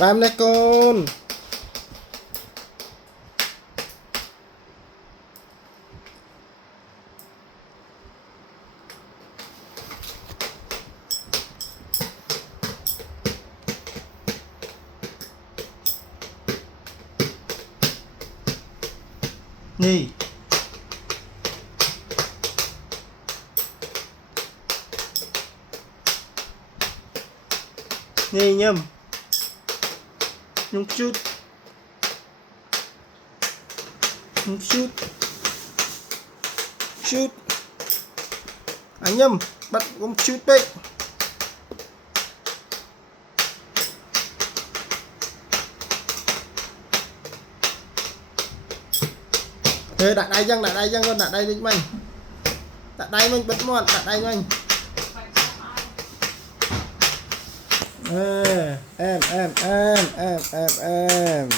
bám lấy con nè nè nhầm nhung chút chút anh nhầm bắt cũng chút đấy thế đặt đây dân con đặt đây đi mình đặt đây mình bật mòn đặt đây mình em